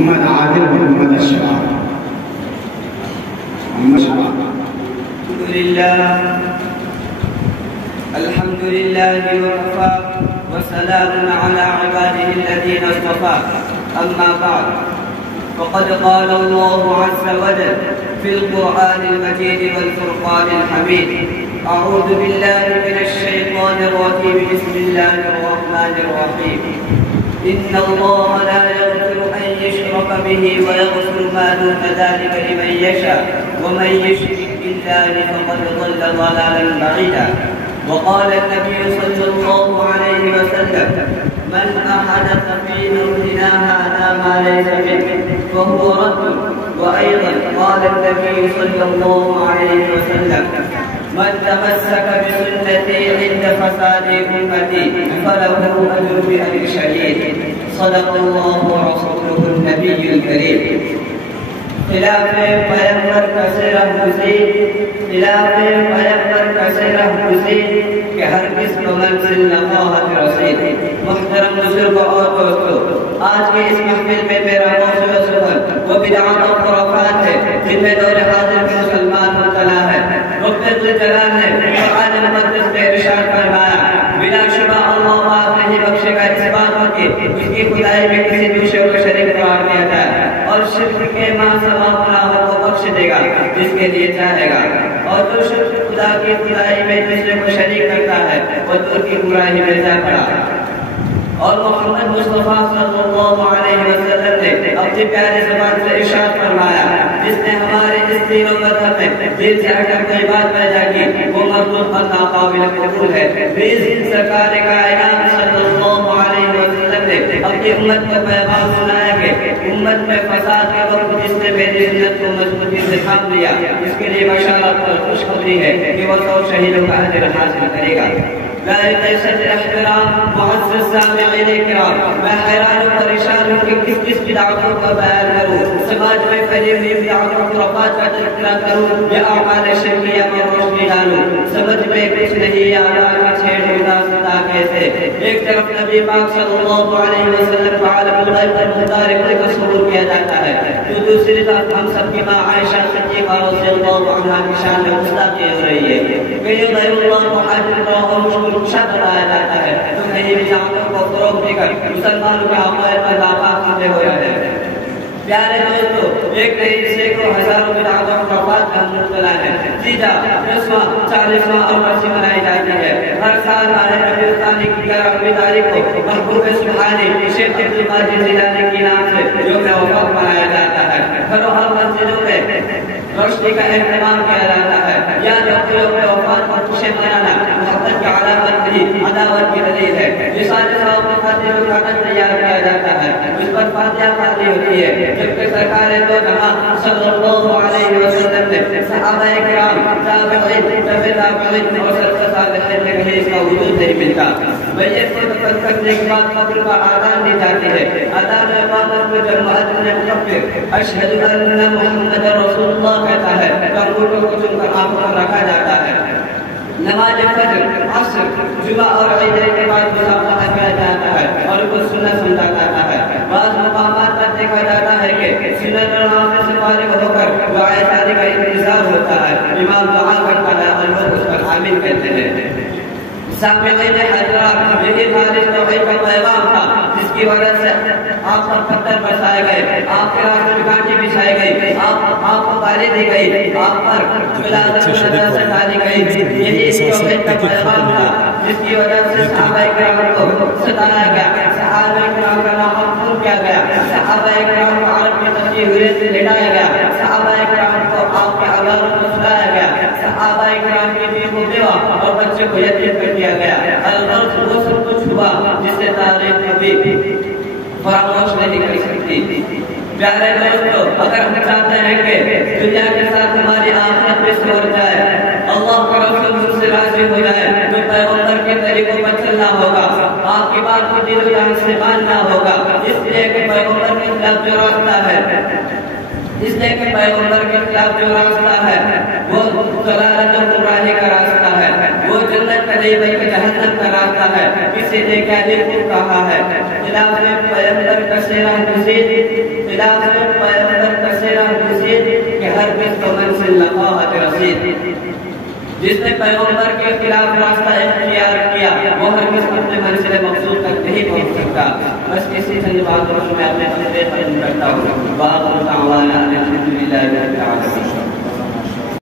محمد عادل محمد اشرف الحمد لله وكفى وسلام على عباده الذين اصطفى. أما بعد، فقد قال الله عز وجل في القرآن المجيد والفرقان الحميد: أعوذ بالله من الشيطان الرجيم، بسم الله الرحمن الرحيم. إن الله لا يغفر أن يشرك به ويغفر ما دون ذلك لمن يشاء ومن يشرك بالله فقد ضل ضلالا بعيدا. وقال النبي صلى الله عليه وسلم: من أحدث في أمرنا هذا ما ليس منه فهو رد. وأيضا قال النبي صلى الله عليه وسلم: من تمسك بسنتي عند فساد أمتي فله أجر بأجر شهيد. صدق الله ورسوله النبي الكريم. خلاف پیغمبر کا سیرہ گزین، خلاف پیغمبر کا سیرہ گزین کہ ہر قسم منزل نخواہت رسید. محترم بزرگوں اور دوستوں، آج کی اس محفل میں میرا موضوع سخن وہ بدعات اور خرافات ہے جن میں دور حاضر کے مسلمان مبتلا ہے. رب الجلال نے قرآن مقدس میں ارشاد فرمایا: بلا شبہ اللہ پاک نہیں بخشے گا اس بات کی اس کی خدائی میں کسی دوسرے کو شریک قرار دیا جائے، اور شرک کے ماں سوا گناہوں کو بخش دے گا جس کے لیے چاہے گا، اور جو شرک خدا کی خدائی میں دوسرے کو شریک کرتا ہے وہ دور کی برائی میں جا پڑا. اور محمد مصطفیٰ صلی اللہ علیہ وسلم نے اپنی پیاری زبان سے ارشاد فرمایا: جس نے ہمارے اس دین و مذہب میں دل سے ہٹ کر کوئی بات پیدا کی وہ مردود اور ناقابل قبول ہے. سرکار کائنات صلی اللہ علیہ وسلم نے اپنی امت کو پیغام سنایا کہ امت میں فساد کے وقت جس نے میری سنت کو مضبوطی سے تھام لیا اس کے لیے ماشاءاللہ خوشخبری ہے کہ وہ 100 شہیدوں کا اجر حاصل کرے گا. احترام معزز سامعین کرام، میں حیران و پریشان ہوں کہ کس بدعتوں کا بیان کروں، سماج میں پھیلی ہوئی بدعتوں و خرافات کا تذکرہ کروں یا اعمال شرکیہ میں روشنی ڈالوں. سمجھ میں کچھ نہیں آ رہا کہ چھیڑ ہونا ستا کیسے. ایک طرف نبی پاک صلی اللہ علیہ وسلم کو عالم الغیب پر مختار کو ثبوت کیا جاتا ہے، تو دوسری طرف ہم سب کی ماں عائشہ صدیقہ رضی اللہ عنہا کی شان میں گستاخی ہو رہی ہے. کہیں غیر اللہ کو حاضر اور شب بتایا جاتا ہے تو کہیں بدعتوں کو فروغ دے کر مسلمانوں کے عقائد پر ناپاک ہوتے ہوئے ہے. پیارے دوستو، ایک نہیں سینکڑوں ہزاروں بدعتوں و خرافات کا مبتلا ہے. سیدھا 10واں 40واں اور برسی منائی جاتی ہے. ہر سال ماہ ربیع الثانی کی 11ویں تاریخ کو محبوب سبحانی شیخ عبد القادر جیلانی کے نام سے یوم وفات منایا جاتا ہے. گھروں اور مسجدوں میں روشنی کا اہتمام کیا جاتا ہے. یاد رکھتے یوم وفات کو خوشی منانا محبت کی علامت نہیں، عداوت کی دلیل ہے. یہ سارے ثواب کے خاطر کھانا تیار کیا جاتا ہے، اس پر فاتحہ پڑھنی ہوتی ہے. جبکہ سرکار دو جہاں صلی اللہ علیہ وسلم نے صحابہ کرام تابعین تابعین اور سلف صالحین نے کہیں اس کا وجود نہیں ملتا. میت کو دفن کرنے کے بعد قبر کا آذان دی جاتی ہے. آذان اقامت میں جب مؤذن مکبر اشہد ان محمد رسول اللہ کہتا ہے تو انگوٹھوں کو چن کر آنکھوں پر رکھا جاتا ہے. نماز فجر، عصر، جمعہ اور عیدین کے بعد مصافحہ کیا جاتا ہے اور ان کو سنت سمجھا جاتا ہے. بعض مقامات پر دیکھا جاتا ہے کہ سنت نماز سے فارغ ہو کر دعائے ثانی کا انتظار ہوتا ہے. امام دعا کرتا ہے اور لوگ اس پر آمین کہتے ہیں. سامعین حضرات، یہی خالص توحید کا پیغام تھا جس کی وجہ سے آپ پر پتھر برسائے گئے، آپ کے راستے میں کانٹے بچھائے گئے، آپ کو گالی دی گئی، آپ پر ولادت سے ڈالی گئی. یہی توحید کا پیغام تھا جس کی وجہ سے صحابہ کرام کو ستایا گیا، صحابہ کرام کا نام مخفور کیا گیا، صحابہ کرام کو عرب کی تشریح ہوئے سے لٹایا گیا، صحابہ کرام کو آپ کے عوام کو سلایا گیا، صحابہ کرام کی بیوہ اور بچے کو یتیم کر دیا گیا. الغرض وہ سب کچھ ہوا جس سے تاریخ کبھی فراموش نہیں کر سکتی. پیارے دوستو، اگر ہم چاہتے ہیں کہ دنیا کے ساتھ ہماری آخرت بھی سنور جائے، اللہ کا رسول ہم سے راضی ہو جائے، تو پیغمبر کے طریقوں پر چلنا ہوگا، آپ کی بات کو دل و جان سے ماننا ہوگا. اس لیے کہ پیغمبر کے خلاف جو راستہ ہے وہ ضلالت و گمراہی کا راستہ ہے، وہ جنت کا نہیں بلکہ جہنم کا راستہ ہے. کسی نے کیا بالکل کہا ہے، خلاف پیغمبر کا سیرہ گزین خلاف پیغمبر کسیرہ رسید کہ ہر کس کو منزل لقاحت رسید. جس نے پیغمبر کے خلاف راستہ اختیار کیا وہ ہر کس اپنے منزل مقصود تک نہیں پہنچ سکتا. بس اسی سنج بات میں اپنے خطبے ختم کرتا ہوں. وآخر دعوانا الحمد للہ رب العالمین.